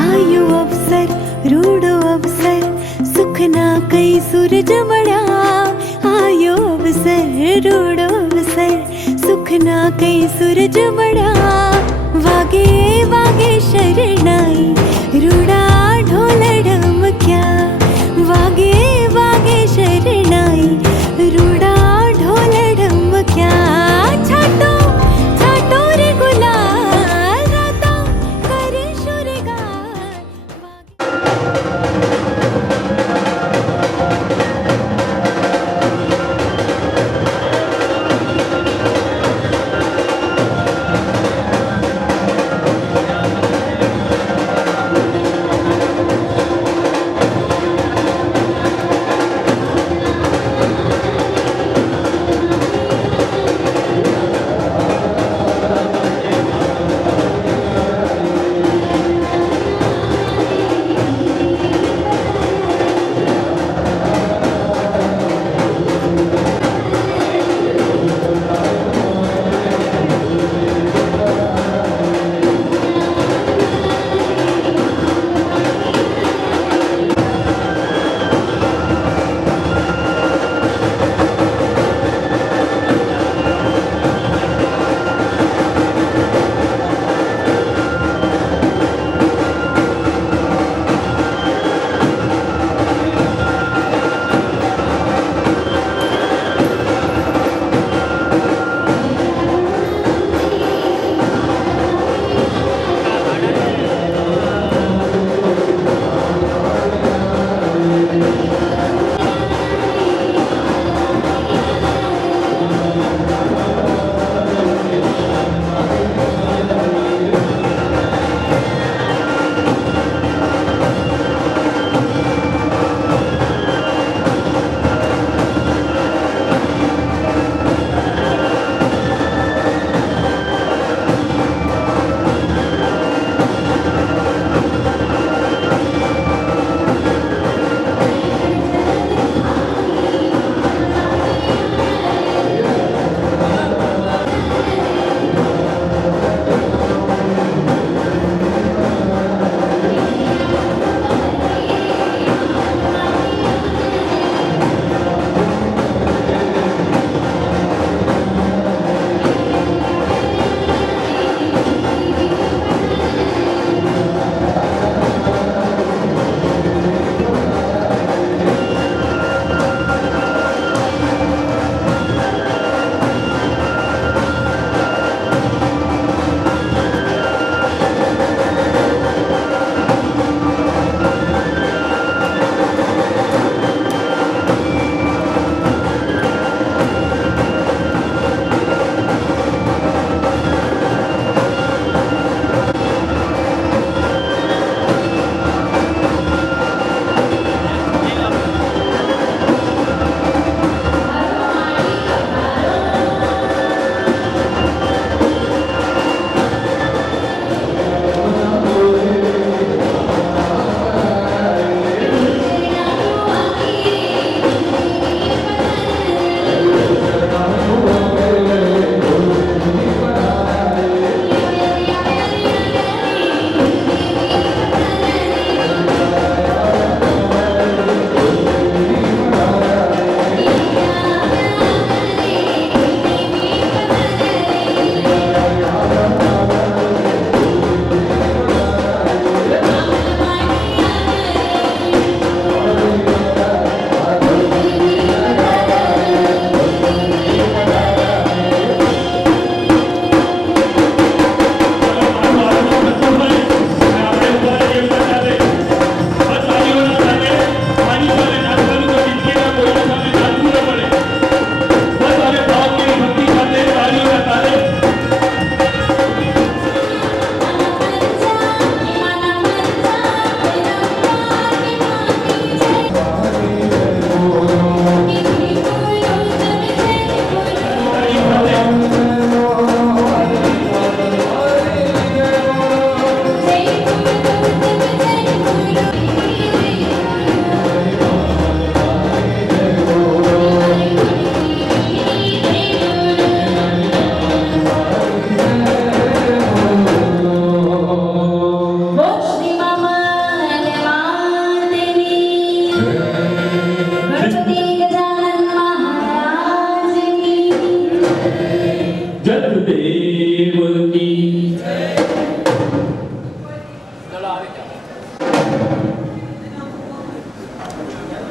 आयो अवसर रूडो अवसर सुखना कई सूरज मड़ा। आयो अवसर रूडो अवसर सुखना कई सूरज मड़ा। वागे वागे शरणाई रूडा ढोल ढमक्या। वागे वागे शरणाई रूडा ढोल ढमक्या। छाटो छाटो रे गुलाल राता करे शुरगार।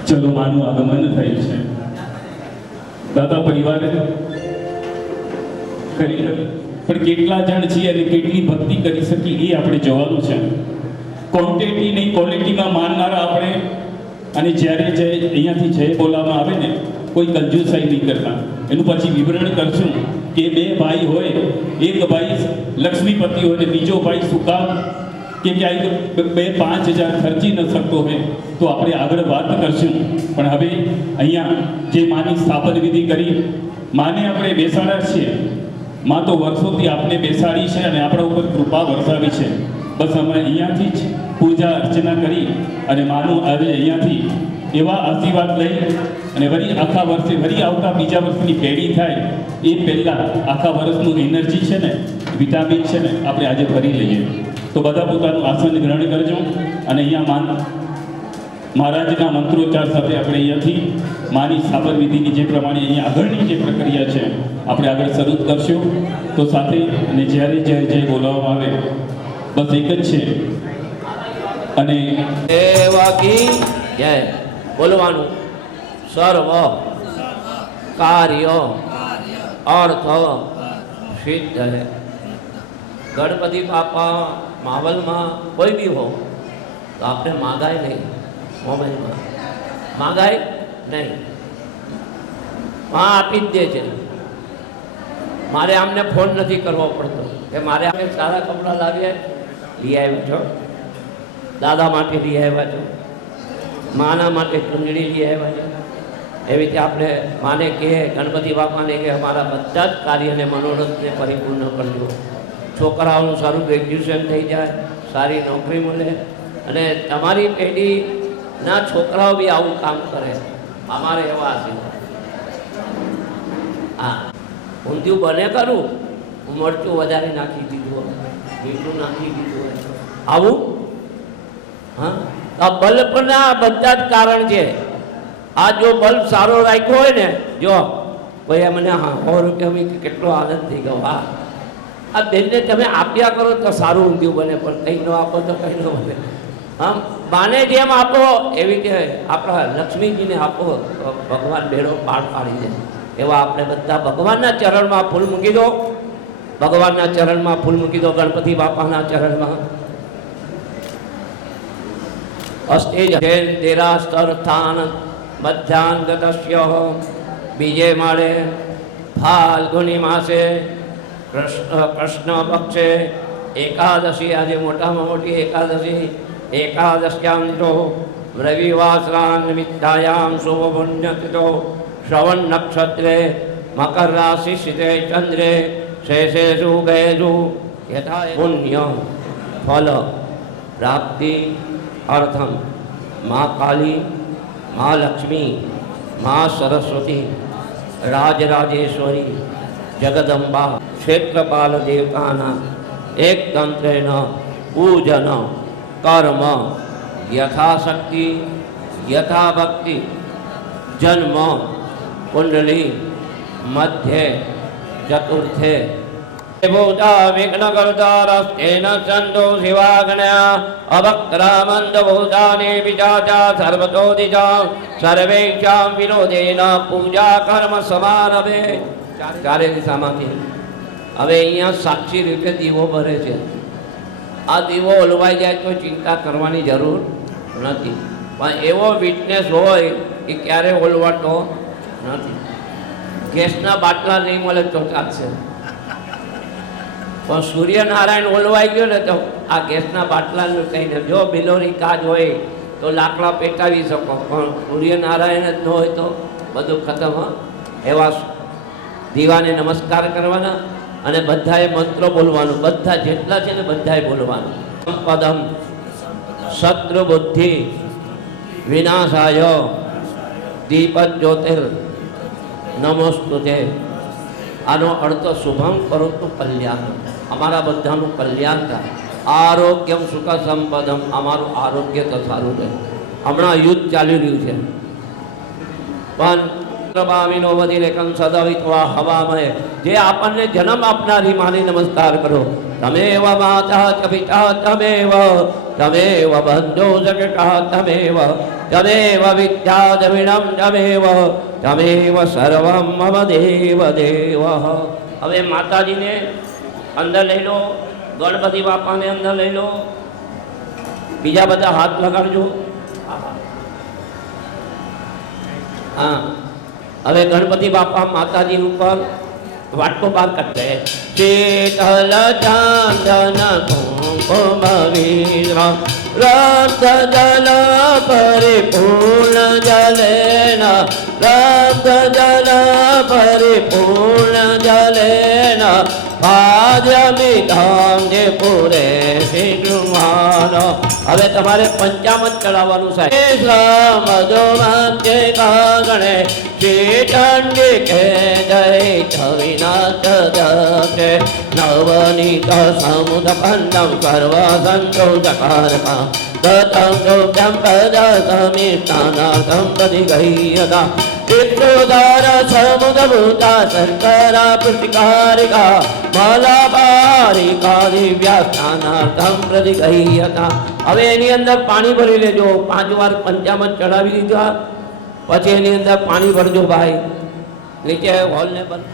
ચલો માનું આગમન થયું છે. દાદા પરિવારે કરી પણ કેટલા જણ છીએ અને કેટલી ભક્તિ કરી શકી એ આપણે જોવાનું છે. ક્વોન્ટિટી નહીં ક્વોલિટીમાં માનનારા આપણે. અને જ્યારે જય અહીંયાથી જય બોલાવવામાં આવે ને કોઈ કંજૂસાઈ નહીં કરતા. એનું પછી વિવરણ કરશું કે બે ભાઈ હોય, એક ભાઈ લક્ષ્મીપતિ હોય ને બીજો ભાઈ શું કામ કે ક્યાંય 2-5 હજાર ખર્ચી ન શકતો હોય તો આપણે આગળ વાત કરશું. પણ હવે અહીંયા જે માની સ્થાપન વિધિ કરી માને આપણે બેસાડ્યા છીએ. માં તો વર્ષોથી આપણે બેસાડી છે અને આપણા ઉપર કૃપા વરસાવી છે. બસ અમે અહીંયાથી જ પૂજા અર્ચના કરી અને માનું આજે અહીંયાથી એવા આશીર્વાદ લઈ અને વળી આખા વર્ષે વળી આવતા બીજા વર્ષની પેઢી થાય એ પહેલાં આખા વર્ષનું એનર્જી છે ને, વિટામિન છે ને, આપણે આજે ભરી લઈએ. તો બધા પોતાનું આસન ગ્રહણ કરજો અને અહીંયા મહારાજના મંત્રોચ્ચાર સાથે આપણે અહીંયાથી માની સ્થાપન વિધિની જે પ્રમાણે અહીંયા આગળની જે પ્રક્રિયા છે આપણે આગળ શરૂ કરશું. તો સાથે અને જ્યારે જય બોલાવવામાં આવે બસ એક જ છે અને દેવકી જય બોલવાનું. સર્વ કાર્ય અર્થ સિદ્ધ હે. ગણપતિ બાપા માવલમાં કોઈ બી હો તો આપણે માગાય નહીં, મોબાઈલમાં માગાય નહીં, હા આપી જ દે છે. મારે આમને ફોન નથી કરવો પડતો કે મારે અમે સારા કપડાં લાવીએ લઈ આવ્યો છો, દાદા માટે લઈ આવ્યા છો, માના માટે ચૂંદડી લઈ આવ્યા છે. એવી રીતે આપણે માને કહે, ગણપતિ બાપાને કે અમારા બધા જ કાર્યને મનોરથને પરિપૂર્ણ કરજો. છોકરાઓનું સારું ગ્રેજ્યુએશન થઈ જાય, સારી નોકરી મળે અને તમારી પેઢીના છોકરાઓ બી આવું કામ કરે. અમારે એવા છે. હા ઊંધિયું બને કરું, મરચું વધારે નાખી દીધું, મીઠું નાખી દીધું, આવું. હા આ બલ્બના બધા જ કારણ છે. આ જો બલ્બ સારો રાખ્યો હોય ને, જો ભાઈ મને 100 રૂપિયા કેટલો આનંદ થઈ ગયો. હા આ બેનને તમે આપ્યા કરો તો સારું ઊંધિયું બને, પણ કંઈ ન આપો તો કંઈ ન બને. આમ બાને જેમ આપો એવી રીતે આપણા લક્ષ્મીજીને આપો તો ભગવાન બેડો પાર પાડી દે. એવા આપણે બધા ભગવાનના ચરણમાં ફૂલ મૂકી દો, ભગવાનના ચરણમાં ફૂલ મૂકી દો, ગણપતિ બાપાના ચરણમાં. અસ્તે જૈન દેરાસ્તર સ્થાન મધ્યાંગતસ્ય બીજે માળે ફાલ્ગુની માસે કૃષ્ણ પક્ષે એકાદશી, આજે મોટામાં મોટી એકાદશી, એકાદશ્યામ તો રવિવાસરાન નિમિત્તાયામ શુભ પુણ્યતિથો શ્રવણ નક્ષત્રે મકર રાશિ સ્થિતે ચંદ્રે શેષેષુ ગયેષુ યથા પુણ્ય ફલ પ્રાપ્તિ અર્થમ મા કાલી, મા લક્ષ્મી, મા સરસ્વતી, રાજરાજેશ્વરી, જગદંબા, ક્ષેત્રપાલ દેવતાના એક તંત્રેણ પૂજન કર્મ યથાશક્તિ યથાભક્તિ જન્મ કુંડલી મધ્યે ચતુર્થે ભૂતા વિઘ્નકર્તારસ્તેન સંતો શિવાગ્ન્યા અવક્રામંદ ભૂતાની વિચાચા સર્વતો દિશા સર્વેષાં વિરોધેન પૂજા કર્મ સમારભે. ચારે દિશામાંથી હવે અહીંયા સાક્ષી રીતે દીવો ભરે છે. આ દીવો ઓલવાઈ જાય તો ચિંતા કરવાની જરૂર નથી, પણ એવો વિટનેસ હોય કે ક્યારે ઓલવાતો નથી. ગેસના બાટલા નહીં મળે તો ચાલશે, પણ સૂર્યનારાયણ ઓલવાઈ ગયો ને તો આ ગેસના બાટલાનું કહીને જો બિલોરી કાચ હોય તો લાકડા પેટાવી શકો, પણ સૂર્યનારાયણ જ ન હોય તો બધું ખતમ. એવા દીવાને નમસ્કાર કરવાના અને બધાએ મંત્રો બોલવાનું, બધા જેટલા છે ને બધાએ બોલવાનું. પદમ શત્રુ બુદ્ધિ વિનાશાય દીપ જ્યોતિર નમોસ્તુતે. આનો અર્થ શુભમ કરોતુ કલ્યાણ, અમારા બધાનું કલ્યાણ થાય. આરોગ્યમ સુખ સંપદમ, અમારું આરોગ્ય તો સારું રહે. હમણાં યુદ્ધ ચાલી રહ્યું છે, પણ જે આપણને જન્મ આપનારી માની નમસ્કાર કરો. તમે એવા માતા ચ પિતા તમેવ તમેવ બંધો જગતા તમેવ તમેવ વિદ્યા દ્રવિણમ તમેવ તમેવ સર્વમ મમ દેવ દેવ. હવે માતાજીને અંદર લઈ લો, ગણપતિ બાપાને અંદર લઈ લો, બીજા બધા હાથ લગાડજો. હા, હવે ગણપતિ બાપા માતાજી ઉપર વાટકો બહાર કરશે. શીતલ ચાંદન કુંકુમ વીર રક્ત જલ પરિપૂર્ણ જલેન રક્ત જલ પરિપૂર્ણ જલેન ભાજમિતામ જે પૂરે શ્રીમાન. હવે તમારે પંચામત ચડાવવાનું છે. મધો મધ્ય કાગણે શ્રી ચંડી કે જય છવિનાથ જશે નવનીત સમુદ પંડમ સર્વ સંતોષકારકા દત્તં ગૌતમ પદ સમિષ્ટાનાર્થમ પ્રતિગહ્યતા ચિત્રોદાર સમુદભૂતા શંકરા પ્રતિકારિકા મલાબારિકા દિવ્યાસ્થાનાર્થમ પ્રતિગહ્યતા. હવે એની અંદર પાણી ભરી લેજો. 5 વાર પંચામત ચડાવી દીધા પછી એની અંદર પાણી ભરજો ભાઈ. નીચે હોલને બંધ.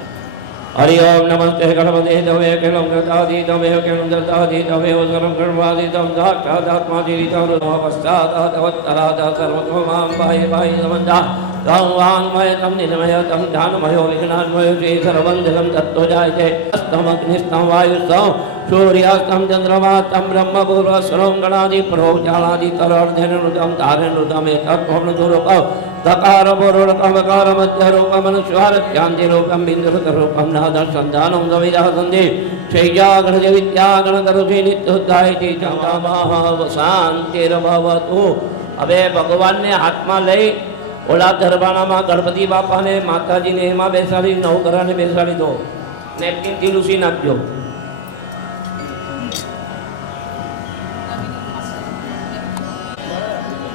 હરિ ઓમ નમસ્તે ગણપતે દવે કેલમ ગતાદી દવે કેલમ દતાદી દવે વસરમ ગણવાદી દમ સાક્ષાદાત્માદી દમ અવસ્થાદાવત્તરાદ સર્વતોમામ ભાઈ ભાઈ સમંદા તમ વાંગમય તમ નિર્મય તમ ધ્યાનમયો વિઘ્નાન્મયો શ્રી સર્વંજલમ તત્તો જાય છે. સ્તમ અગ્નિસ્તમ વાયુસ્તમ સૂર્યાસ્તમ ચંદ્રમાસ્તમ બ્રહ્મ પૂર્વ સર્વમ ગણાદિ પ્રોજાલાદિ તરર્ધેનૃતમ તારેનૃતમ એતત્વમ દુરૂપમ દકાર પૂર્વકમ વકાર મધ્ય રૂપમ મનુષ્યવાર ધ્યાંતિ રૂપમ બિંદુરુત રૂપમ નાદ સંધાનમ ગવિદા સંધિ શૈયા ગણજ વિદ્યા ગણતરુષિ નિત્યોદ્ધાયતિ ચંદ્રમાહ શાંતિર્ભવતુ. હવે ભગવાનને હાથમાં લઈ ઓલા દરબાણામાં ગણપતિ બાપાને માતાજીને એમાં બેસાડી નવગ્રહને બેસાડી દો. નેપકિનથી લૂસી નાખજો.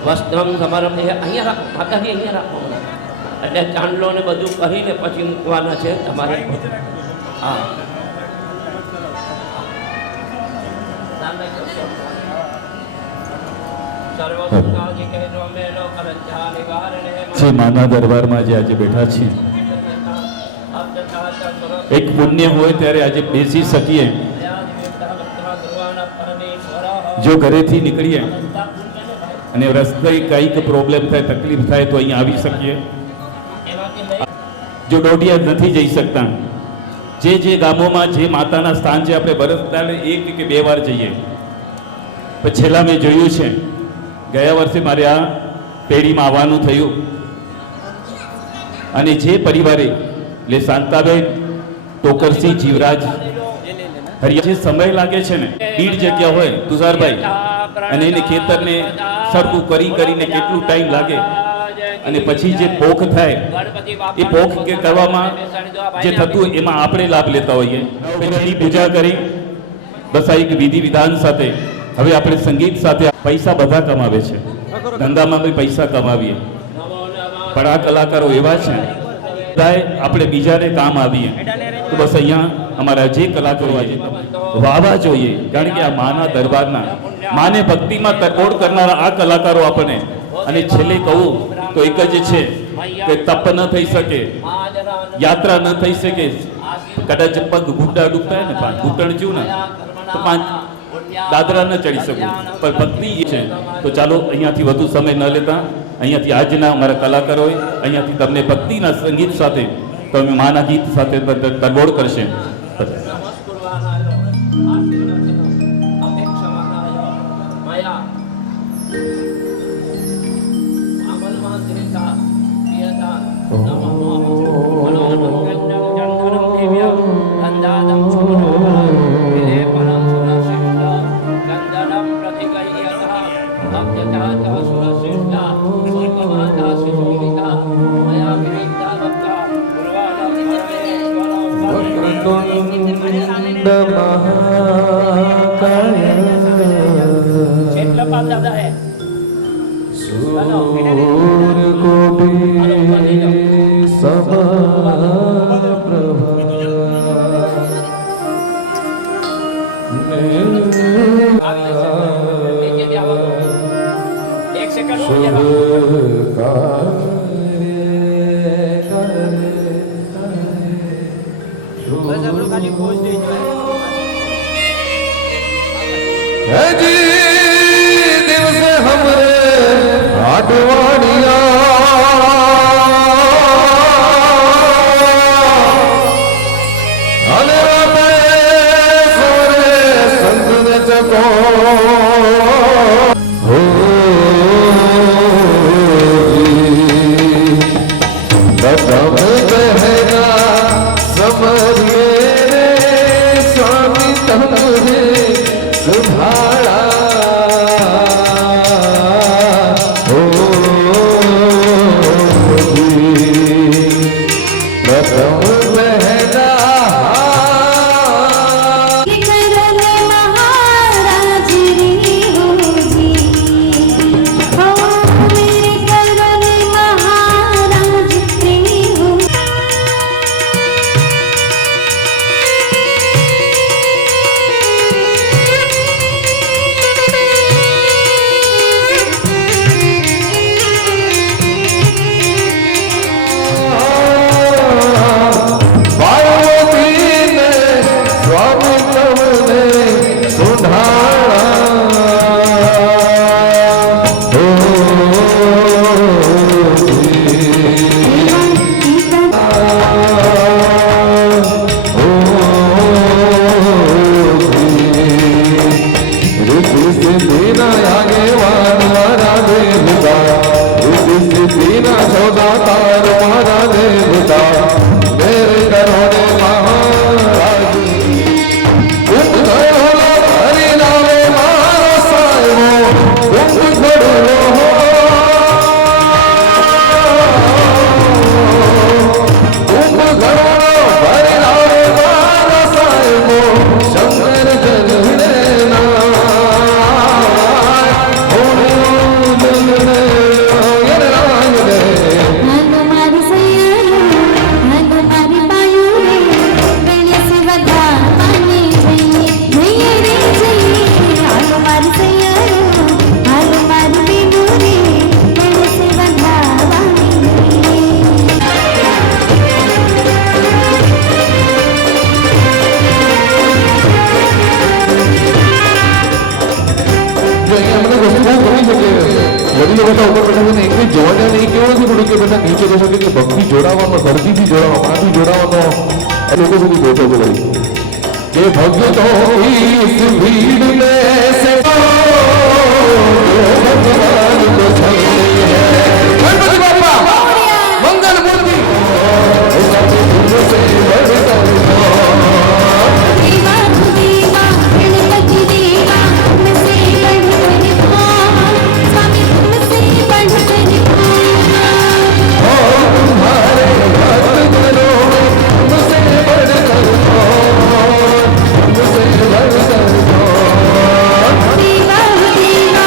વસ્ત્રમ સમરભ્ય અહીંયા રાખો માતાજી, અહીંયા રાખો. એટલે ચાંદલો ને બધું કરીને પછી મૂકવાના છે તમારે. હા, જે માના દરબારમાં જે આજે બેઠા છીએ, એક પુણ્ય હોય ત્યારે આજે બેસી શકીએ. જો ઘરેથી નીકળીએ અને રસ્તે કંઈક પ્રોબ્લેમ થાય, તકલીફ થાય તો અહીંયા આવી શકીએ. જો ડોડિયા નથી જઈ શકતા, જે ગામોમાં જે માતાના સ્થાન છે આપણે વરસદાને 1 કે 2 વાર જઈએ. પણ છેલ્લા મેં જોયું છે, ગયા વર્ષે મારે આ પેઢીમાં આવવાનું થયું અને જે પરિવારે એટલે શાંતાબેન, ટોકરસિંહ, જીવરાજ, હરિયા, જે સમય લાગે છે ને 1.5 જગ્યા હોય તુષારભાઈ, અને એને ખેતરને સરખું કરીને કેટલું ટાઈમ લાગે અને પછી જે પોખ થાય એ પોખ કે કરવામાં જે થતું એમાં આપણે લાભ લેતા હોઈએ. પછી પૂજા કરી બસ આ એક વિધિ વિધાન સાથે હવે આપણે સંગીત સાથે પૈસા બધા કમાવે છે, ધંધામાં બી પૈસા કમાવીએ, પણ આ કલાકારો એવા છે આપણે બીજાને કામ આવીએ. તો બસ અહીંયા અમારા જે કલાકારો આજે વાવા જોઈએ, કારણ કે આ માના દરબારના માને ભક્તિમાં તકોડ કરનારા આ કલાકારો આપણને. અને છેલ્લે કહું તો એક જ છે કે તપ ન થઈ શકે, યાત્રા ન થઈ શકે, કદાચ પગ ઘૂંટા ડૂબતા ને ઘૂંટણ જ્યું ને તો 5 દાદરા ન ચડી શકું, પણ ભક્તિ એ છે. તો ચાલો અહીંયાથી વધુ સમય ન લેતા અહીંયાથી આજના અમારા કલાકારોએ અહીંયાથી તમને ભક્તિના સંગીત સાથે તમે માના ગીત સાથે તરબોળ કરશે. આપણો ખાલી પોઝ દેજો હજી દિવસે હમરે આટવાડિયા અને રાતે સોરે સંતને ચકો હો પ્રથમ કહેના સમરીએ રે સ્વામી તમને નીચે જશો કે ભક્તિ જોડાવામાં ધરતીથી જોડાવા માથી જોડાવાનો એ લોકો સુધી પહોંચો છો ભાઈ કે ભક્તો ઇસ ભીડ મે સે ભગવાન કો છલને ગણપતિ બાપા મંગલ મૂર્તિ ऐसा तो तुमसे बढ़ता देवा देवा गणपति देवा तुमसे बढ़कर कौन स्वामी तुमसे बढ़कर तुम्हारे भक्त जनों तुमसे बढ़कर कौन तुमसे बढ़कर कौन देवा देवा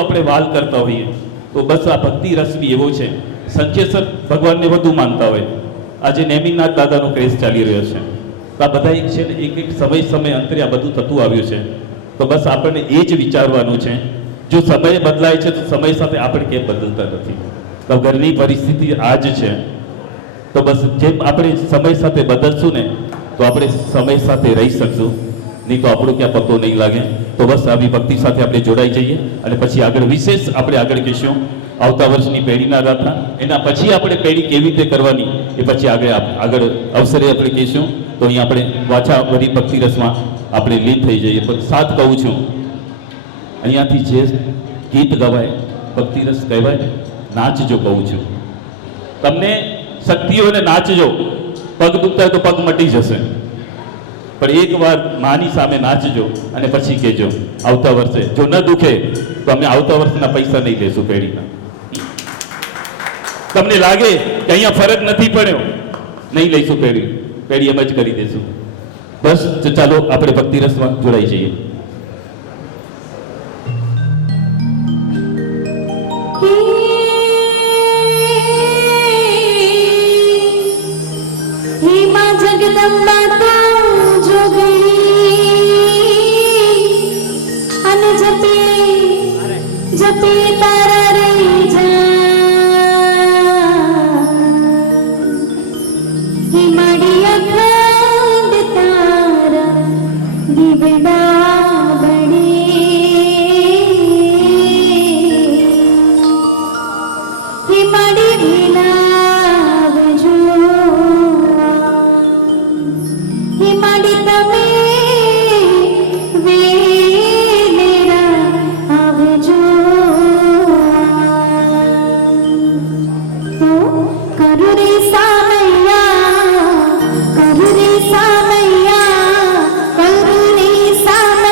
આપણે વાલ કરતા હોઈએ તો બસ આ ભક્તિ રસ બી એવો છે. સંકેશ્વર ભગવાનને વધુ માનતા હોય, આજે નેમિનાથ દાદાનો ક્રેઝ ચાલી રહ્યો છે. તો આ બધા એક છે ને એક સમય અંતરે આ બધું થતું આવ્યું છે. તો બસ આપણને એ જ વિચારવાનું છે, જો સમય બદલાય છે તો સમય સાથે આપણે કેમ બદલતા નથી. તો ઘરની પરિસ્થિતિ આ જ છે. તો બસ જેમ આપણે સમય સાથે બદલશું ને તો આપણે સમય સાથે રહી શકશું, નહીં તો આપણો ક્યાં પત્તો નહીં લાગે. તો બસ આવી ભક્તિ સાથે આપણે જોડાઈ જઈએ અને પછી આગળ વિશેષ આપણે આગળ કહીશું આવતા વર્ષની પેઢીના રાતના. એના પછી આપણે પેઢી કેવી રીતે કરવાની એ પછી આગળ અવસરે આપણે કહીશું. તો અહીંયા આપણે પાછા બધી ભક્તિ રસમાં આપણે લીન થઈ જઈએ. પણ સાથ કહું છું, અહીંયાથી જે ગીત ગવાય ભક્તિ રસ કહેવાય, નાચજો કહું છું તમને. શક્તિ હોય ને નાચજો, પગ દુખતા હોય તો પગ મટી જશે, પણ એકવાર માની સામે નાચજો અને પછી કહેજો આવતા વર્ષે જો ન દુખે તો અમે આવતા વર્ષના પૈસા નહીં લેશું પેઢીના. તમને લાગે કે અહીંયા ફરક નથી પડ્યો, નહીં લઈશું પેઢી એમ જ કરી દઈશું. બસ તો ચાલો આપણે ભક્તિ રસમાં જોડાઈ જઈએ. હે માં જગદંબા તું જોગણી અને જપે તારા રે હે માડી અખંડ તારા દીવડા બને હે માડી ભીલાવજો હે માડી તમે વેલેરા આવજો તો કરું રે સામૈયા કરું રે સામૈયા કરું રે સામૈયા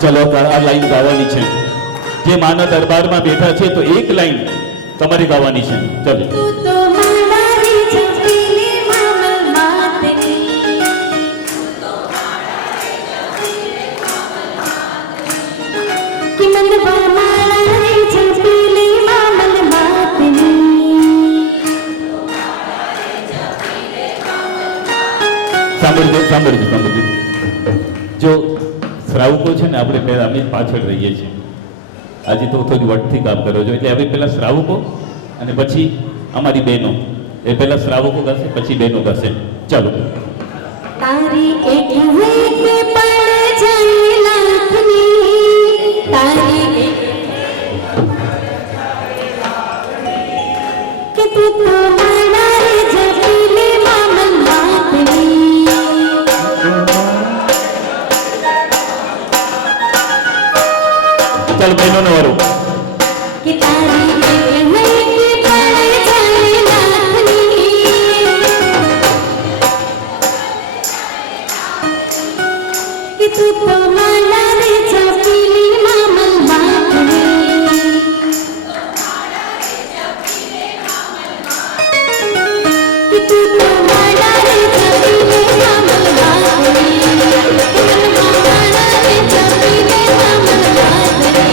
ચલો આ લાઈન ગાવાની છે. જે માના દરબારમાં બેઠા છે તો એક લાઈન તમારે ગાવાની છે. ચલો. તું તો મારી ચપીલી મામલ માતની कि मनवा मारी चपीली मामल मातनी સાંભળજો. જો શ્રાવકો છે ને આપણે પહેલા અમે પાછળ રહીએ છીએ. આજે તો થોડી વટથી કામ કરો છો એટલે હવે પહેલા શ્રાવકો અને પછી અમારી બહેનો. એ પહેલા શ્રાવકો ગાશે પછી બહેનો ગાશે. ચાલો. तारी एक वेट पड़ जाए लाखनी तारी कि तू तो मारे जपीले मामल मातनी ચાલો બહેનોનો વારો. कि तारी एक वेट पड़ जाए लाखनी कि तू तो मारे जपीले मामल मातनी कि तू तो मारा रे जपीले मामल मातनी कि तू मारा रे जपीले मामल मातनी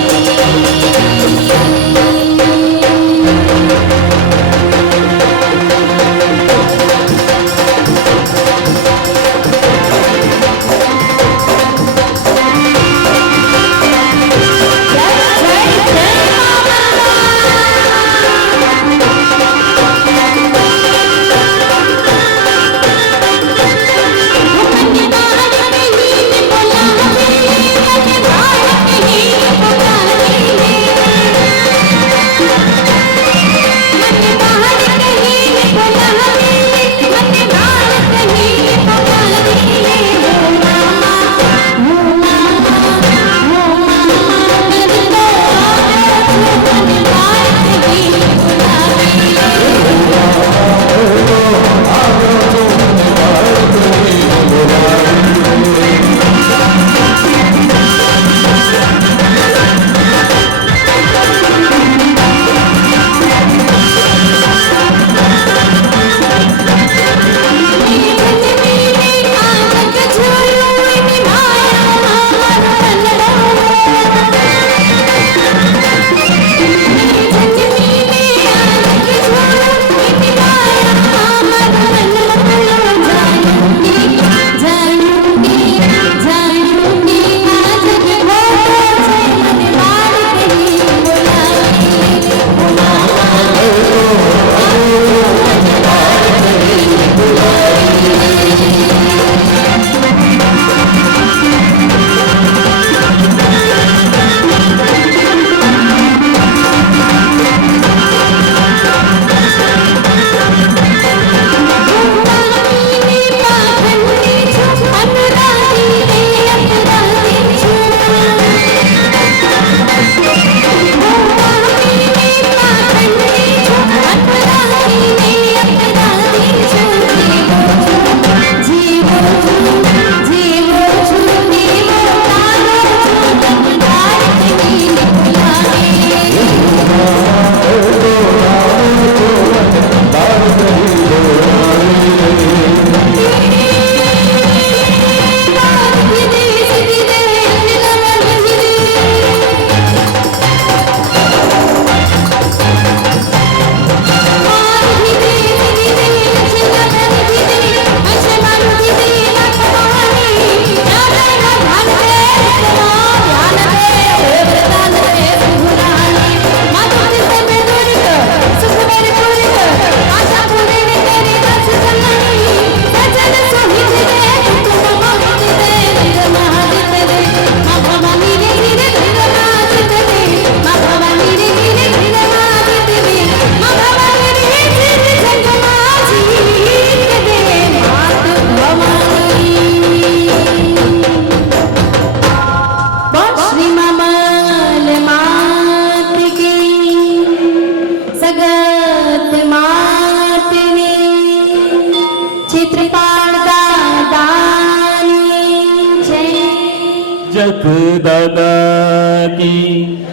લખ દાદા કી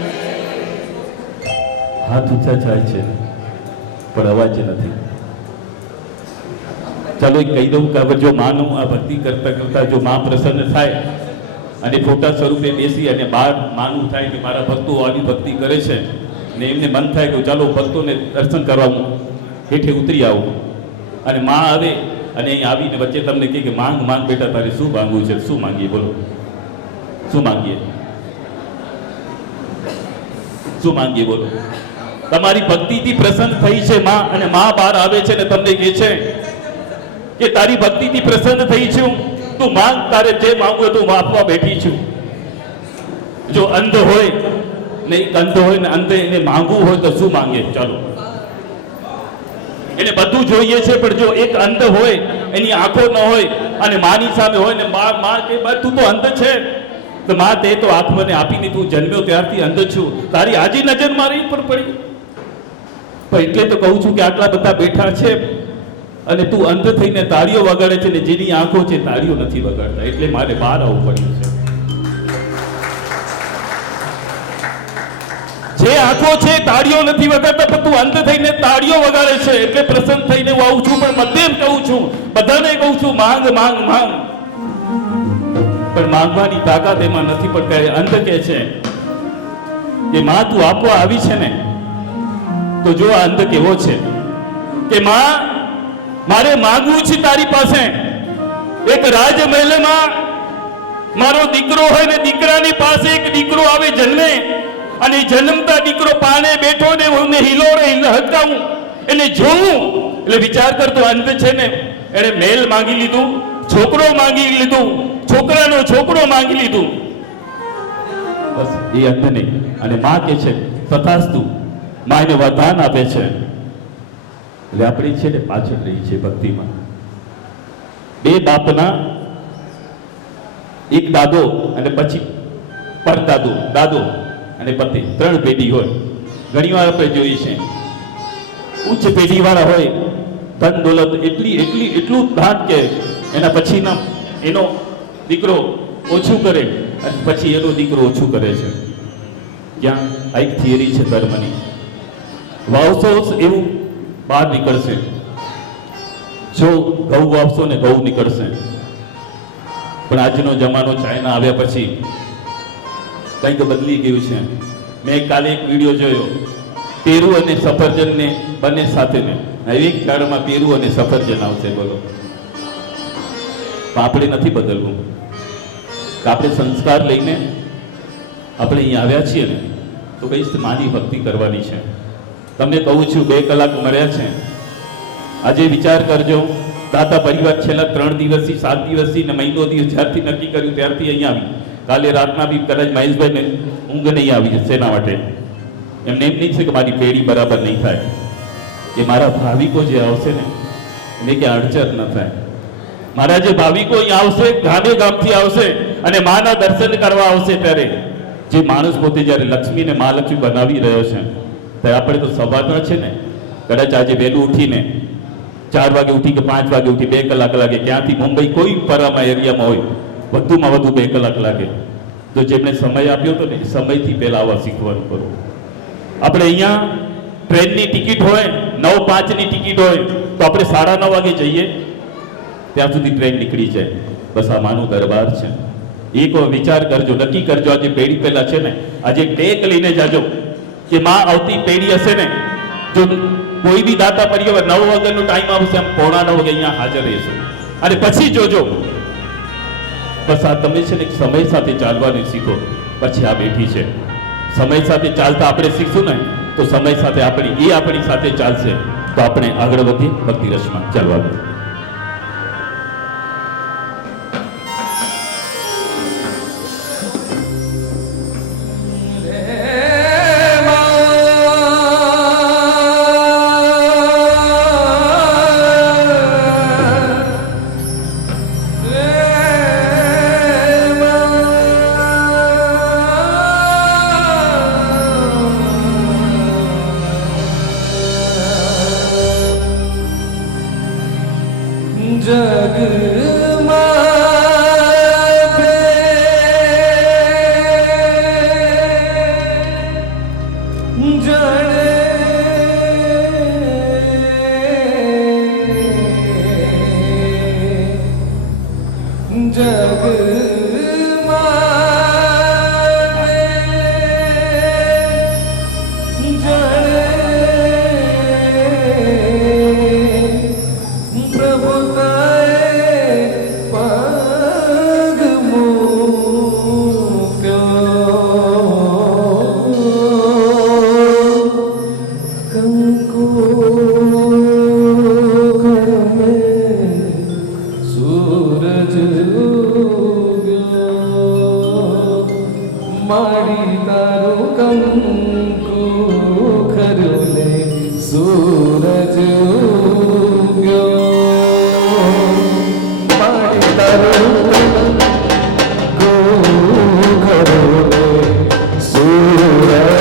હાથ ઊંચા જાય છે પણ અવાજ નથી. ચાલો એક કહી દઉં કે હવે જો માનું આ ભક્તિ કરતા કરતા જો માં પ્રસન્ન થાય અને ફોટા સ્વરૂપે બેસી અને બહાર માનું થાય કે મારા ભક્તો આવી ભક્તિ કરે છે ને એમને મન થાય કે ચાલો ભક્તોને દર્શન કરવા હેઠે ઉતરી આવું અને માં આવે અને અહીં આવીને વચ્ચે તમને કહે કે માંગ માંગ બેટા તારે શું માંગવું છે, શું માંગીએ બોલો, શું માંગીએ, શું માંગીએ બોલો. તમારી ભક્તિથી પ્રસન્ન થઈ છે માં અને માં બહાર આવે છે ને તમને કહે છે કે તારી ભક્તિથી પ્રસન્ન થઈ છું, તું માંગ, તારે જે માંગવું હોય તું આપવા બેઠી છું. જો અંધ હોય ને એક અંધ હોય ને અંધે એને માંગવું હોય તો શું માંગે? ચાલો, એને બધું જોઈએ છે પણ જો એક અંધ હોય એની આંખો ન હોય અને માની સામે હોય ને માં કે બસ તું તો અંધ છે તો માં તે તો આંખ મને આપીને તું જન્મ્યો ત્યારથી અંધ છું, તારી આજી નજર મારી પર પડી. પણ એટલે તો કહું છું કે આટલા બધા બેઠા છે અને તું અંધ થઈને તાળીઓ વગાડે છે ને જેની આંખો છે તાળીઓ નથી વગાડતા, એટલે મારે બહાર આવવું પડ્યું છે. જે આંખો છે તાળીઓ નથી વગાડતા પણ તું અંધ થઈને તાળીઓ વગાડે છે એટલે પ્રસન્ન થઈને હું આવું છું. પણ બધે કહું છું, બધાને કહું છું માંગ માંગ માંગ, પણ માંગવાની તાકાત એમાં નથી. પણ અંધ કહે છે કે માં તું આપવા આવી છે ને, તો જો આ અંધ કેવો છે કે માં મારે માંગવું છે તારી પાસે. એક રાજમહેલમાં મારો દીકરો હોય ને દીકરાની પાસે એક દીકરો આવે જન્મે અને જન્મતા દીકરો પાણે બેઠો ને હું હિલોરે હકાવું એને જોઉં એટલે વિચાર કરતો અંધ છે ને એને મહેલ માંગી લીધું, છોકરો માંગી લીધું, છોકરાનો છોકરો માંગી લીધું, બસ એ અંધ નહીં. અને માં કે છે તથાસ્તુ, માં એને વરદાન આપે છે. એટલે આપણી છે ને પાછળ રહી છે ભક્તિમાં. બે બાપના એક દાદો અને પછી પરદાદો, દાદો અને પતિ, ત્રણ પેઢી હોય. ઘણી વાર આપણે જોઈએ છે ઉચ્ચ પેઢી વાળા હોય, ધન દોલત એટલું દાન કે એના પછીના એનો દીકરો ઓછું કરે અને પછી એનો દીકરો ઓછું કરે છે. ક્યાં આ એક થિયરી છે ધર્મની. વાવશો એવું બહાર નીકળશે, જો ઘઉં વાવશો ને ઘઉં નીકળશે. પણ આજનો જમાનો ચાઇના આવ્યા પછી કંઈક બદલી ગયું છે. મેં કાલે એક વિડીયો જોયો, પેરું અને સફરજન ને બંને સાથે ને એક ઝાડમાં પેરું અને સફરજન આવશે, બોલો. આપણે નથી બદલવું. આપણે સંસ્કાર લઈને આપણે અહીં આવ્યા છીએ ને તો કઈ માની ભક્તિ કરવાની છે. તમને કહું છું 2 કલાક મર્યા છે. આજે વિચાર કરજો, દાતા પરિવાર છેલ્લા 3 દિવસથી 7 દિવસથી ને મહિનો દિવસ જ્યારથી નક્કી કર્યું ત્યારથી અહીંયા આવી. કાલે રાતના બી કદાચ મહેશભાઈને ઊંઘ નહીં આવી હશે. એના માટે એમને એમ નહીં છે કે મારી પેઢી બરાબર નહીં થાય, કે મારા ભાવિકો જે આવશે ને એને કે અડચણ ન થાય. મારા જે ભાવિકો અહીંયા આવશે, ગામે ગામથી આવશે અને માના દર્શન કરવા આવશે, ત્યારે જે માણસ પોતે જ્યારે લક્ષ્મીને મહાલક્ષ્મી બનાવી રહ્યો છે ત્યારે આપણે તો સવારના છે ને કદાચ આજે વહેલું ઉઠીને 4 વાગે ઉઠી કે 5 વાગે ઉઠી 2 કલાક લાગે, ક્યાંથી મુંબઈ કોઈ પરામાં એરિયામાં હોય વધુમાં વધુ 2 કલાક લાગે. તો જેમણે સમય આપ્યો હતો ને સમયથી પહેલા આવવા શીખવાનું કરો. આપણે અહીંયા ટ્રેનની ટિકિટ હોય 9:05ની ટિકિટ હોય તો આપણે 9:30 વાગે જઈએ, ત્યાં સુધી ટ્રેન નીકળી જાય. બસ આ માનું દરબાર છે. એક વિચાર કરજો, નક્કી કરજો, આજે પેઢી પહેલા છે ને આજે ટેક લઈને જાજો કે માં આવતી પેઢી હશે ને, જો કોઈ બી દાતા પરિવાર 9 વાગ્યાનો ટાઈમ આવશે, આમ 9:45 વાગે અહીંયા હાજર રહેશો. અને પછી જોજો, બસ આ તમે છે ને સમય સાથે ચાલવાનું શીખો. પછી આ બેઠી છે, સમય સાથે ચાલતા આપણે શીખશું ને તો સમય સાથે આપણી સાથે ચાલશે તો આપણે આગળ વધીએ ભક્તિ રસમાં ચાલવા. માડી તારું કંકુ ખરુલે સૂરજ ઉગ્યો માડી તારું કંકુ ખરુલે સૂરજ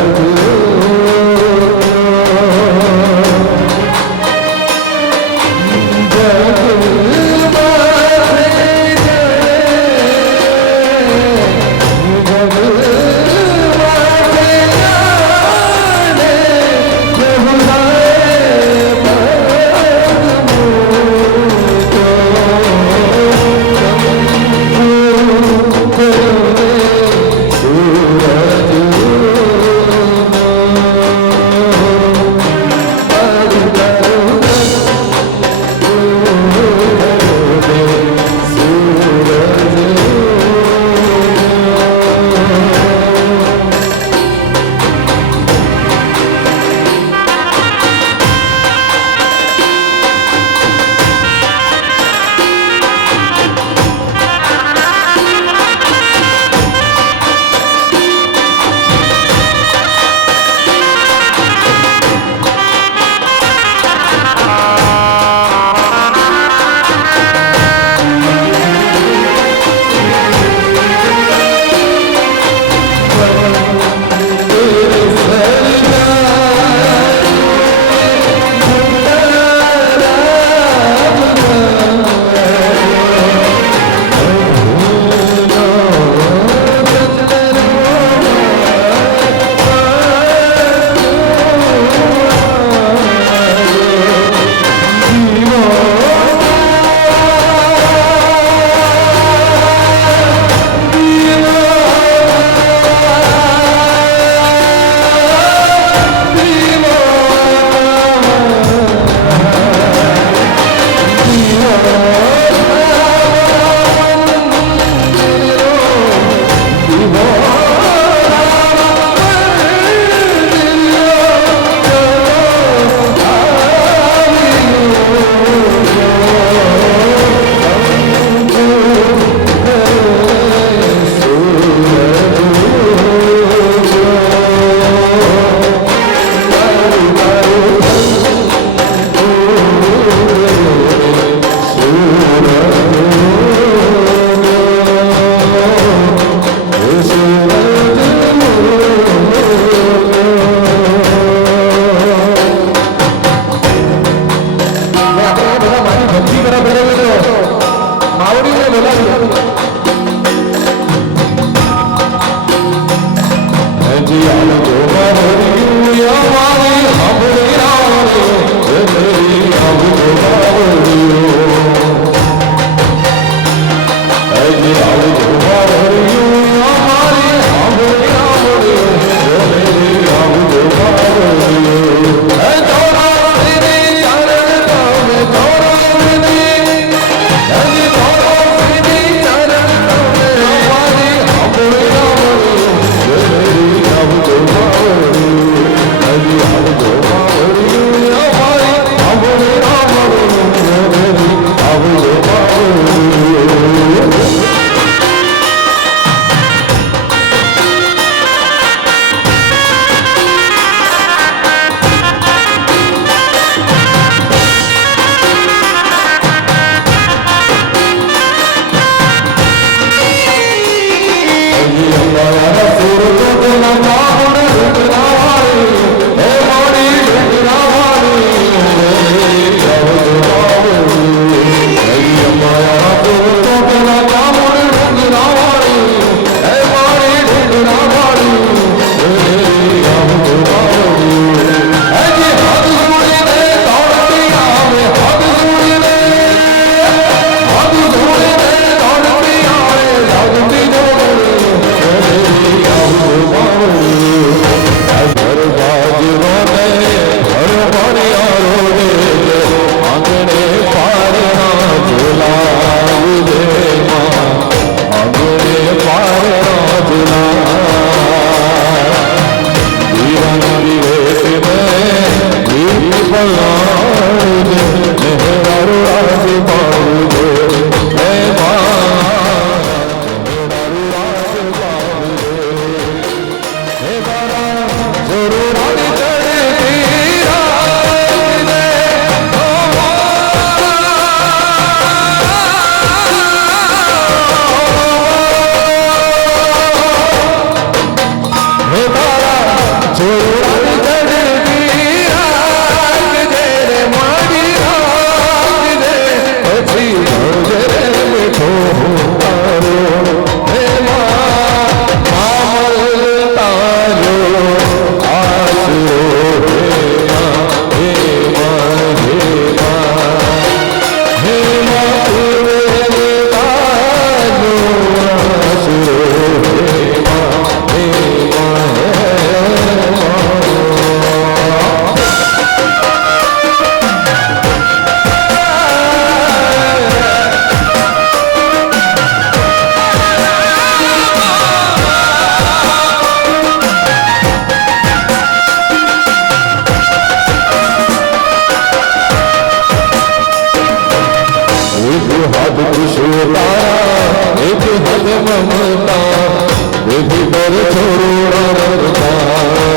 कर छोड़ो रमता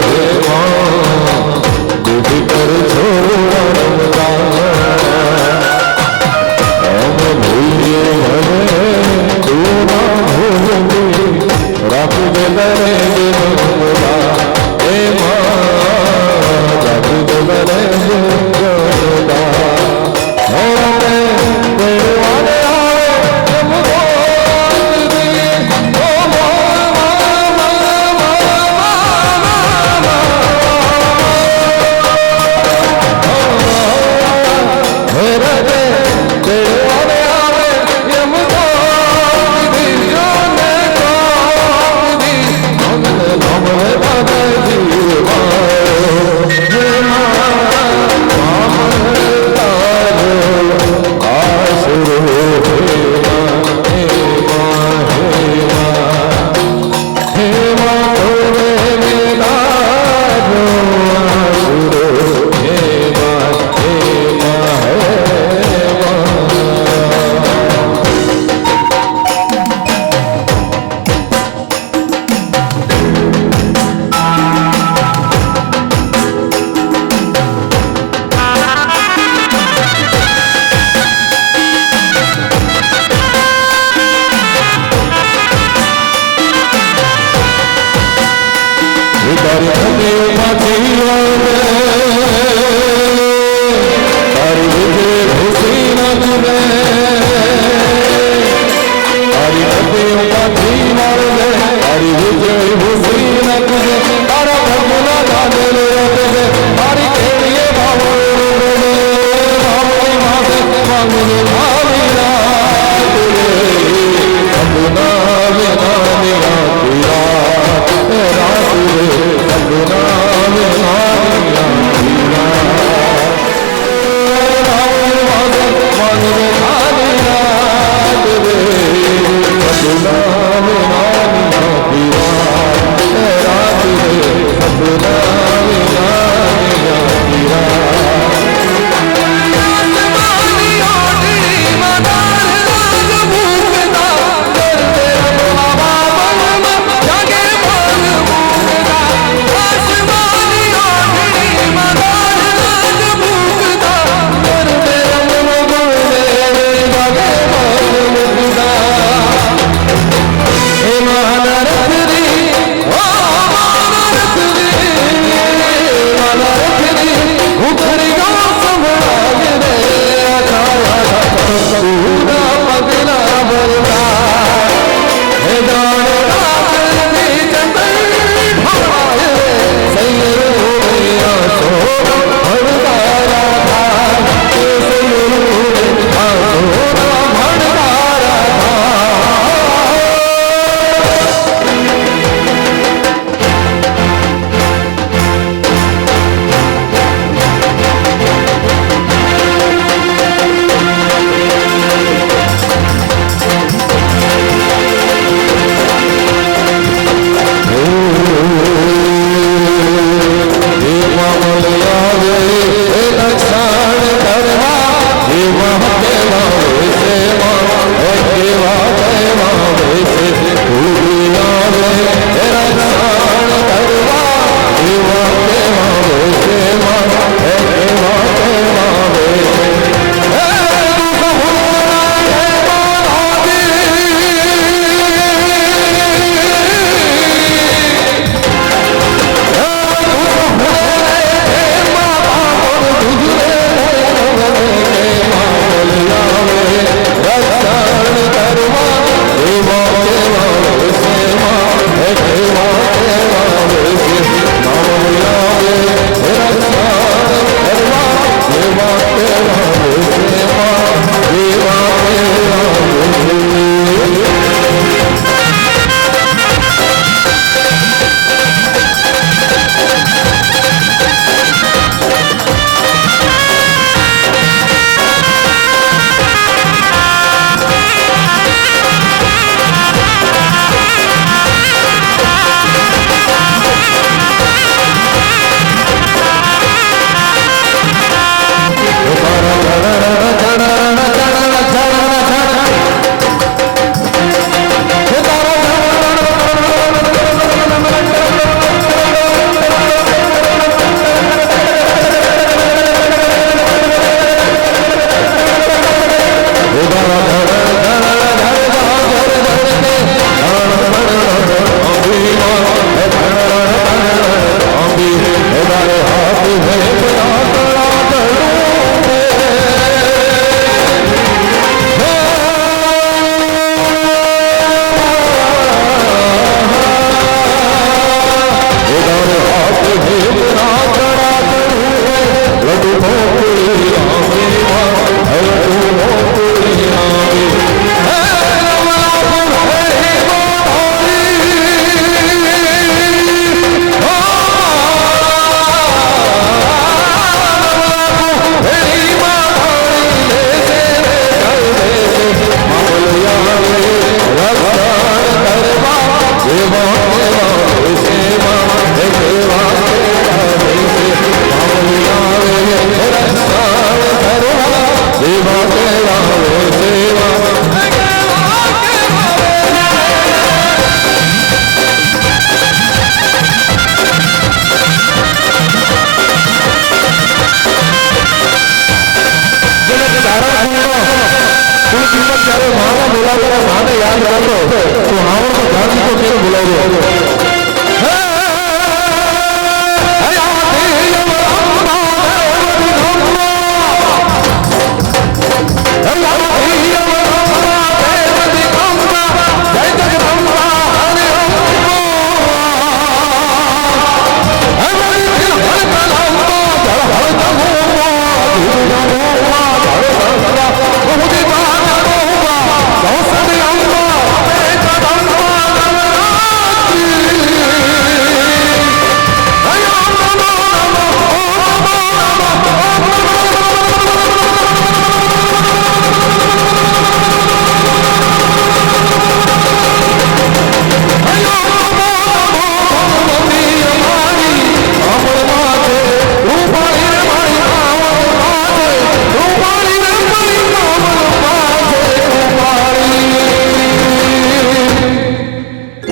हे माँ दुखी कर छोड़ो रमता हम भूलिए हमें तू ना भूली रख दे मेरे दिलवा हे माँ रख दे मेरे दिलवा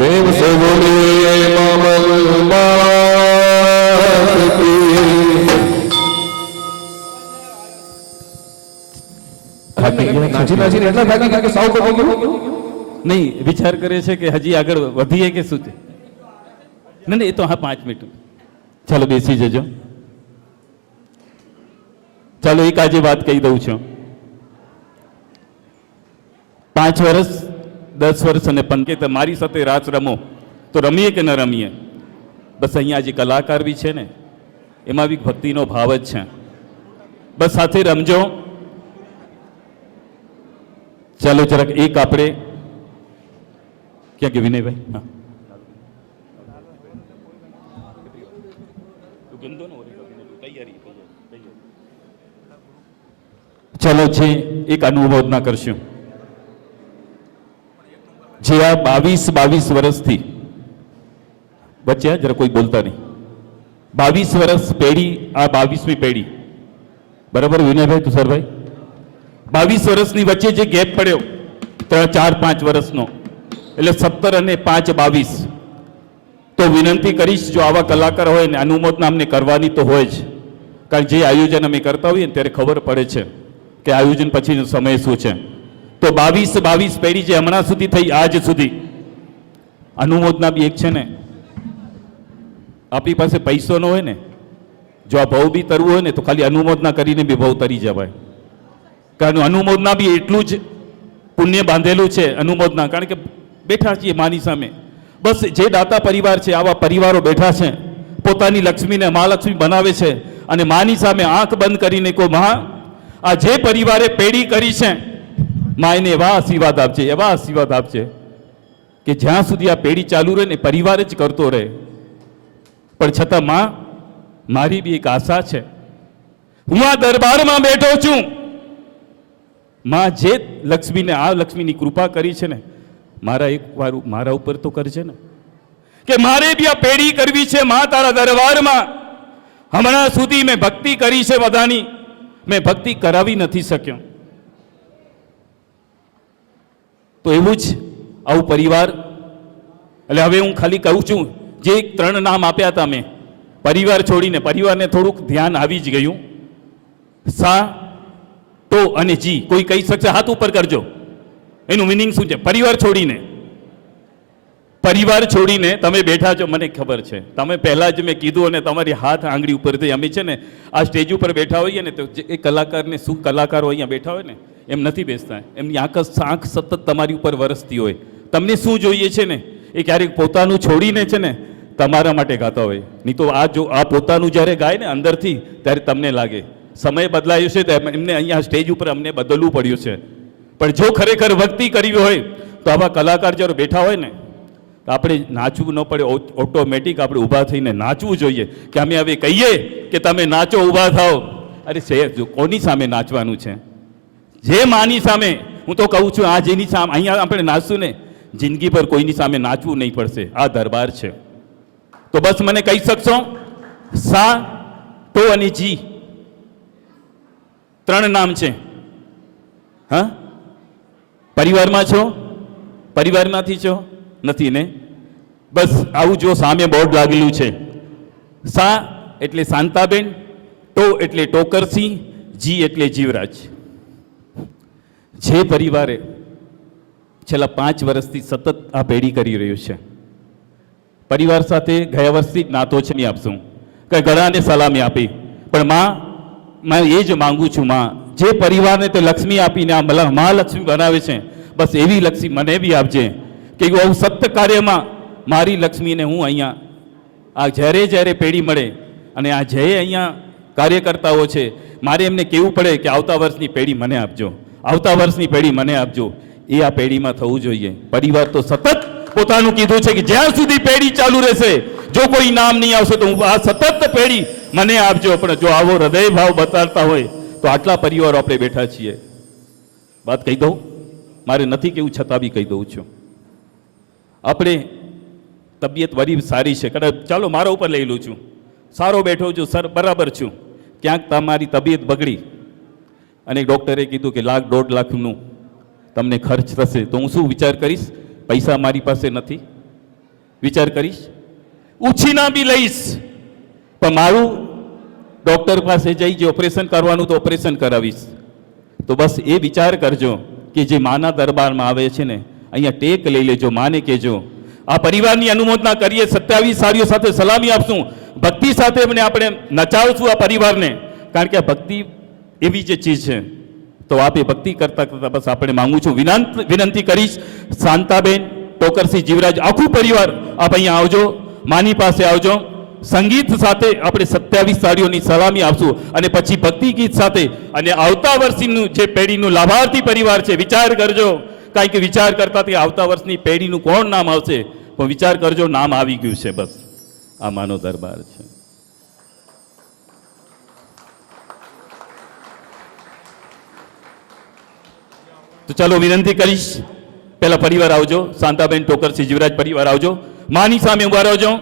પ્રેમ સે બોલીએ મામલ બાત નાચી એટલા થાકી ગયા કે સાવ પડી ગયું. નહીં, વિચાર કરે છે કે હજી આગળ વધીએ કે શું છે. નહીં, એ તો હા 5 મિનિટ. ચાલો બેસી જજો. ચાલો એક આજે વાત કહી દઉં છું. 5 વર્ષ 10 વર્ષ અને 15 મારી સાથે રાસ રમો તો રમીએ કે ન રમીએ. બસ અહીંયા જે કલાકાર બી છે ને એમાં બી ભક્તિનો ભાવ જ છે. બસ સાથે રમજો. ચાલો જરાક એક આપણે ક્યાં કે વિનયભાઈ, હા ચાલો છે એક અનુમોદના કરશું. જે આ 22 વર્ષથી બચ્યા જરા કોઈ બોલતા નહીં. 22 વર્ષ પેઢી, આ 22મી પેઢી, બરાબર વિનયભાઈ, તુષારભાઈ, 22 વર્ષની વચ્ચે જે ગેપ પડ્યો 4-5 વર્ષનો, એટલે 17 અને 5 22. તો વિનંતી કરીશ જો આવા કલાકાર હોય ને અનુમોદના અમને કરવાની તો હોય જ. કારણ જે આયોજન અમે કરતા હોઈએ ને ત્યારે ખબર પડે છે કે આયોજન પછીનો સમય શું છે. તો 22 પેઢી જે હમણાં સુધી થઈ આજ સુધી અનુમોદના બી એક છે ને. આપણી પાસે પૈસો ન હોય ને, જો આ ભાવ બી તરવું હોય ને તો ખાલી અનુમોદના કરીને બી ભાવ તરી જવાય. કારણ અનુમોદના બી એટલું જ પુણ્ય બાંધેલું છે અનુમોદના. કારણ કે બેઠા છીએ માની સામે, બસ જે દાતા પરિવાર છે આવા પરિવારો બેઠા છે, પોતાની લક્ષ્મીને મહાલક્ષ્મી બનાવે છે અને માની સામે આંખ બંધ કરીને કોઈ મહા આ જે પરિવારે પેઢી કરી છે માં એને એવા આશીર્વાદ આપજે, એવા આશીર્વાદ આપજે કે જ્યાં સુધી આ પેઢી ચાલુ રહે ને પરિવાર જ કરતો રહે. પણ છતાં માં મારી બી એક આશા છે. હું આ દરબારમાં બેઠો છું, માં જે લક્ષ્મીને આ લક્ષ્મીની કૃપા કરી છે ને મારા એક વાર મારા ઉપર તો કરજે ને, કે મારે બી આ પેઢી કરવી છે માં તારા દરબારમાં. હમણાં સુધી મેં ભક્તિ કરી છે બધાની, મેં ભક્તિ કરાવી નથી શક્યો. તો એવું જ આવું પરિવાર, એટલે હવે હું ખાલી કહું છું જે 3 નામ આપ્યા હતા મેં પરિવાર છોડીને, પરિવારને થોડુંક ધ્યાન આવી જ ગયું. સા, તો અને જી. કોઈ કહી શકશે? હાથ ઉપર કરજો. એનું મિનિંગ શું છે? પરિવાર છોડીને, પરિવાર છોડીને તમે બેઠા છો, મને ખબર છે તમે પહેલાં જ મેં કીધું અને તમારી હાથ આંગળી ઉપરથી અમે છે ને આ સ્ટેજ ઉપર બેઠા હોઈએ ને તો એ કલાકારને શું કલાકારો અહીંયા બેઠા હોય ને એમ નથી બેસતા, એમની આંખ સતત તમારી ઉપર વરસતી હોય. તમને શું જોઈએ છે ને એ ક્યારેક પોતાનું છોડીને છે ને તમારા માટે ગાતા હોય. નહીં તો આ જો આ પોતાનું જ્યારે ગાય ને અંદરથી ત્યારે તમને લાગે સમય બદલાયો છે તો એમને અહીંયા સ્ટેજ ઉપર અમને બદલવું પડ્યું છે. પણ જો ખરેખર ભક્તિ કરવી હોય તો આવા કલાકાર જ્યારે બેઠા હોય ને તો આપણે નાચવું ન પડે, ઓટોમેટિક આપણે ઊભા થઈને નાચવું જોઈએ. કે અમે હવે કહીએ કે તમે નાચો, ઊભા થાઓ. અરે કોની સામે નાચવાનું છે? જે માની સામે. હું તો કહું છું આ જેની સામે અહીંયા આપણે નાચશું ને જિંદગી પર કોઈની સામે નાચવું નહીં પડશે. આ દરબાર છે. તો બસ મને કહી શકશો સા, તો અને જી 3 નામ છે. હા, પરિવારમાં છો? પરિવારમાંથી છો? નથી ને? બસ આવું જો સામે બોર્ડ લાગેલું છે. સા એટલે શાંતાબેન, ટો એટલે ટોકરસિંહ, જી એટલે જીવરાજ. જે પરિવારે છેલ્લા 5 વર્ષથી સતત આ પેઢી કરી રહ્યું છે પરિવાર સાથે ગયા વર્ષથી જ નાતો છે નહીં આપશું કે ઘણાને સલામી આપી, પણ માં એ જ માંગુ છું, માં જે પરિવારને તે લક્ષ્મી આપીને આ મહાલક્ષ્મી બનાવે છે, બસ એવી લક્ષ્મી મને બી આપજે કે આવું સત્ય કાર્યમાં મારી લક્ષ્મીને હું અહીંયા આ જ્યારે પેઢી મળે અને આ જે અહીંયા કાર્યકર્તાઓ છે, મારે એમને કહેવું પડે કે આવતા વર્ષની પેઢી મને આપજો, આવતા વર્ષની પેઢી મને આપજો. એ આ પેઢીમાં થવું જોઈએ. પરિવાર તો સતત પોતાનું કીધું છે કે જ્યાં સુધી પેઢી ચાલુ રહેશે, જો કોઈ નામ નહીં આવશે તો હું આ સતત પેઢી મને આપજો. પણ જો આવો હૃદય ભાવ બતાડતા હોય તો આટલા પરિવારો આપણે બેઠા છીએ. વાત કહી દઉં, મારે નથી કેવું છતાં બી કહી દઉં છું. આપણે તબિયત વરી સારી છે, કદાચ ચાલો મારા ઉપર લઈ લઉં છું, સારો બેઠો છું, સર બરાબર છું, ક્યાંક તમારી તબિયત બગડી અને ડૉક્ટરે કીધું કે 1.5 લાખનું તમને ખર્ચ થશે, તો હું શું વિચાર કરીશ? પૈસા મારી પાસે નથી, વિચાર કરીશ, ઉછીના બી લઈશ, પણ મારું ડૉક્ટર પાસે જઈ જે ઓપરેશન કરવાનું તો ઓપરેશન કરાવીશ. તો બસ એ વિચાર કરજો કે જે માના દરબારમાં આવે છે ને, અહીંયા ટેક લઈ લેજો, માને કહેજો. આ પરિવારની અનુમોદના કરીએ, 27 સાડીઓ સાથે સલામી આપશું, ભક્તિ સાથે આપણે નચાવશું આ પરિવારને, કારણ કે આ ભક્તિ એવી જે ચીજ છે. તો આપે ભક્તિ કરતા કરતા બસ આપણે માંગુ છું, વિનંતી કરીશ, શાંતાબેન, ટોકરસિંહ, જીવરાજ, આખું પરિવાર આપ અહીંયા આવજો, માની પાસે આવજો. સંગીત સાથે આપણે 27 સાડીઓની સલામી આપશું અને પછી ભક્તિ ગીત સાથે અને આવતા વર્ષનું જે પેઢીનું લાભાર્થી પરિવાર છે, વિચાર કરજો, કારણ કે વિચાર કરતા તે આવતા વર્ષની પેઢીનું કોણ નામ આવશે, પણ વિચાર કરજો, નામ આવી ગયું છે. બસ આ માનો દરબાર છે. તો ચાલો વિનંતી કરીશ, પહેલા પરિવાર આવજો, શાંતાબેન, ટોકરસિંહ, જીવરાજ પરિવાર આવજો, માની સામે ઉભા રહેજો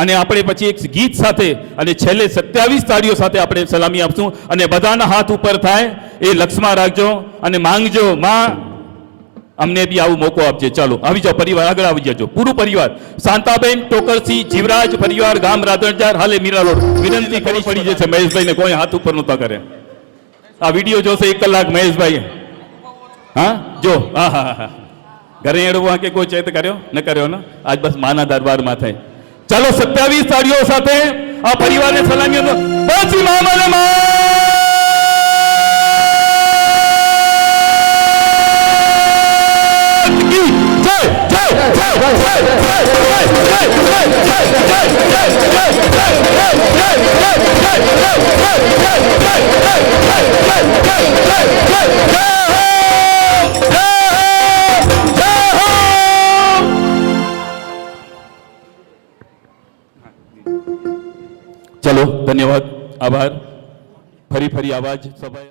અને આપણે પછી એક ગીત સાથે અને છેલ્લે 27 તાળીઓ સાથે આપણે સલામી આપશું અને બધાના હાથ ઉપર થાય એ લક્ષ્મા રાખજો અને માંગજો, માં અમને બી આવો મોકો આપજે. ચાલો આવી જાઓ પરિવાર, આગળ આવી જજો, પૂરું પરિવાર, શાંતાબેન, ટોકરસિંહ, જીવરાજ પરિવાર, ગામ રાધણજાર, હાલે મીરા રોડ. વિનંતી કરી પડી જશે મહેશભાઈને, કોઈ હાથ ઉપર નહોતા કરે. આ વિડીયો જોશે 1 કલાક મહેશભાઈ. હા જો, હા હા હા, ઘરે એડવા કે કોઈ ચેત કર્યો ન કર્યો ને, આજ બસ માના દરબારમાં થાય. ચાલો 27 તાળીઓ સાથે આ પરિવારને સલામી આપો. પછી મામા ચલો ધન્યવાદ, આભાર. ફરી આવાજ સભા